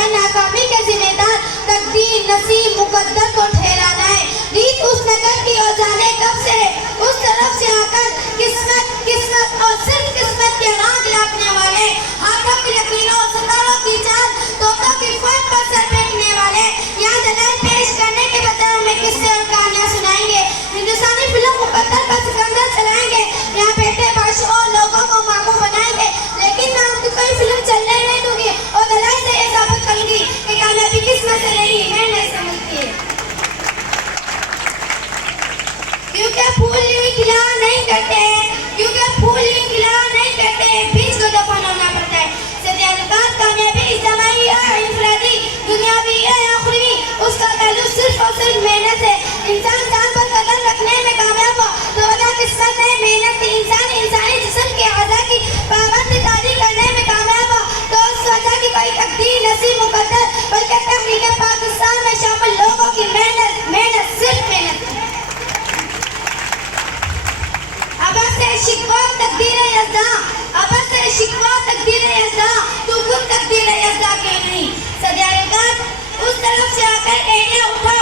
जाए नाकामी के जिम्मेदार तकदीर नसीब मुकद्दर को ठहराना है। रीत उस नगर की और जाने कब से उस तरफ से आकर किस्मत किस्मत और सिर्फ किस्मत के राग लापने वाले आंखों की लकीरों सितारों की चांद तोतों की फट पर सर फेंकने वाले यहाँ दलाल पेश करने के बजाय हमें किस्से और कहानियां सुनाएंगे। हिंदुस्तानी फिल्म मुकद्दर का सिकंदर चलाएंगे। यहाँ बेटे बादशाह और लोगों को मामू बनाएंगे, लेकिन मैं उनकी कोई फिल्म चलने नहीं दूंगी और दलाल से ये साबित करूंगी कि कामयाबी किस्मत से नहीं मैं नहीं समझती। क्योंकि फूल यूं खिला नहीं करते, क्योंकि फूल यूं खिला नहीं करते, बीज को दफन होना पड़ता है। सदियानुकात कामयाबी इज्तिमाई है इंफरादी, दुनियावी है आखिरी, उसका ताल्लुक सिर्फ और सिर्फ मेहनत है। इंसान जान पर कदम रखने में कामयाब हो तो वजह किस्मत है मेहनत। इंसान इंसानी जिस्म के अज़ा की पाबंदी करने में कामयाब हो तो उस वजह की कोई तकदीर नसीब मुकद्दर बल्कि तहरीक पाकिस्तान में शामिल लोगों की मेहनत मेहनत सिर्फ मेहनत। अब से शिकवा तकदीर यज़्दा, अब से शिकवा तकदीर यज़्दा, तू खुद तकदीर यज़्दा क्यों नहीं। सदियानुकात उस तरफ से आकर एड़ियां उठा